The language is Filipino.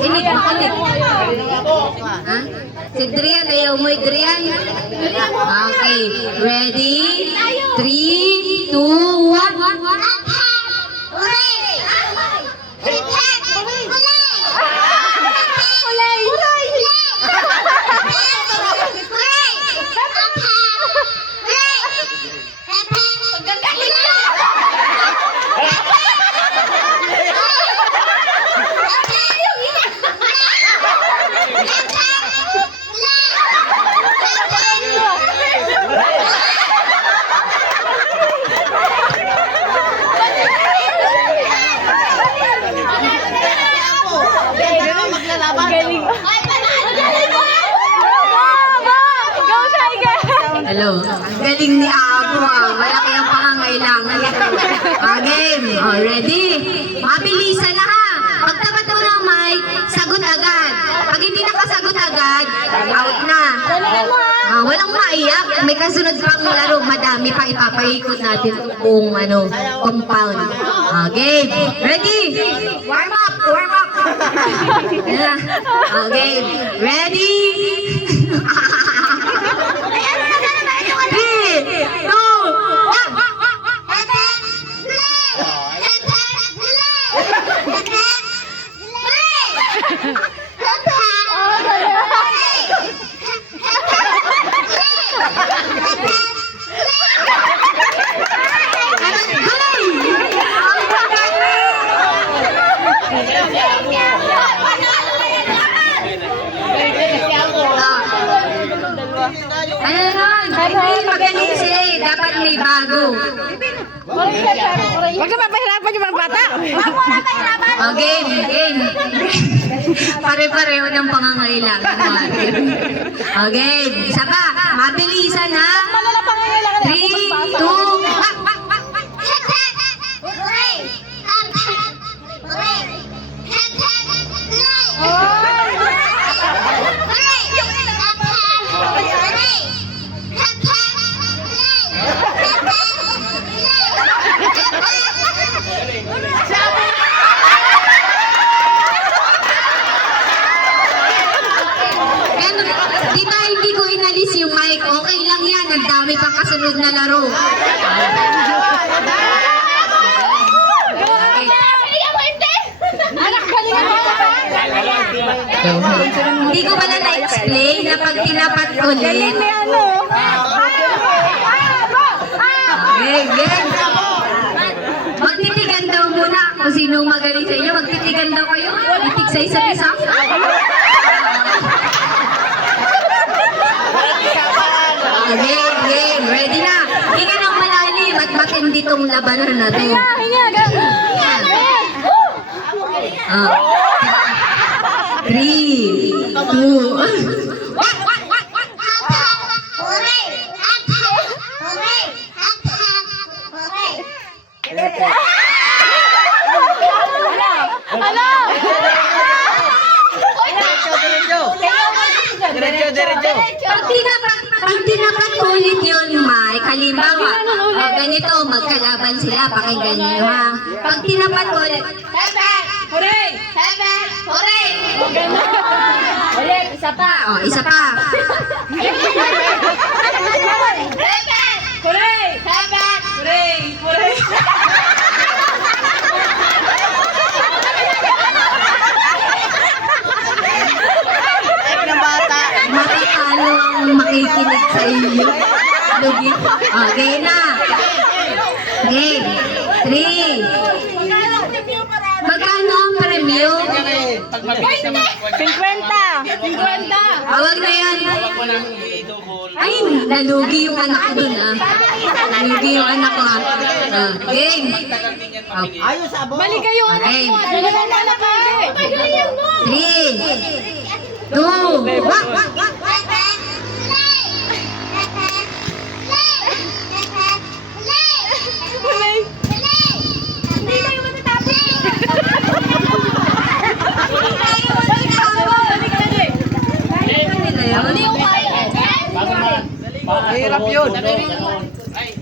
Inig mo, inig. Ha? Si Drian, ayaw mo, Drian. Okay, ready? 3, 2, 1. Hello. Ang galing ni Abo ah. Malaki ang pangangailangan nito. Game. Ready? Mabilisan na ha. Pag tapat mo ng mic, sagot agad. Pag hindi nakasagot agad, out na. Walang maiyak. May kasunod pang laro. Madami pang ipapaikot natin buong compound. Game. Ready? Warm up. Warm up. Game. Ready? Hindi magaling sila eh. Dapat may bago. Huwag ka papahirapan yung mga bata. Game. Pare-pareho ng pangangailangan natin. Game. Isa pa. Mabilisan ha. 3, 2, 1. Di ba hindi ko inalis yung mic? Okay lang yan. Ang dami pang kasunod na laro. Hindi ko pala na-explain na pag tinapat ulit. Magtitigan daw muna kung sinong magaling sa inyo. Magtitigan daw kayo. Itig sa isa't isa. Game. Ready na. Hindi ka nang malalim at matindi tong labanan na to. Ah. 3, 2, Pag tinapat ulit yun, Mike, halimbawa, ganito, magkalaban sila, pakinggan nyo ha. Pag tinapat ulit, hooray! Hooray! Ulit, isa pa. Isa pa. Hooray! Hooray! Matatalo ang makikinig sa iyo. Lugi. Okay na. Game. 3. Magkano ang premyo? 50. Awag na yan. Ay, nalugi yung anak ko dun ah. Nalugi yung anak ko ah. Game. Mali kayo anak mo. Anak ka. 3, 2, 1. Mahirap yun.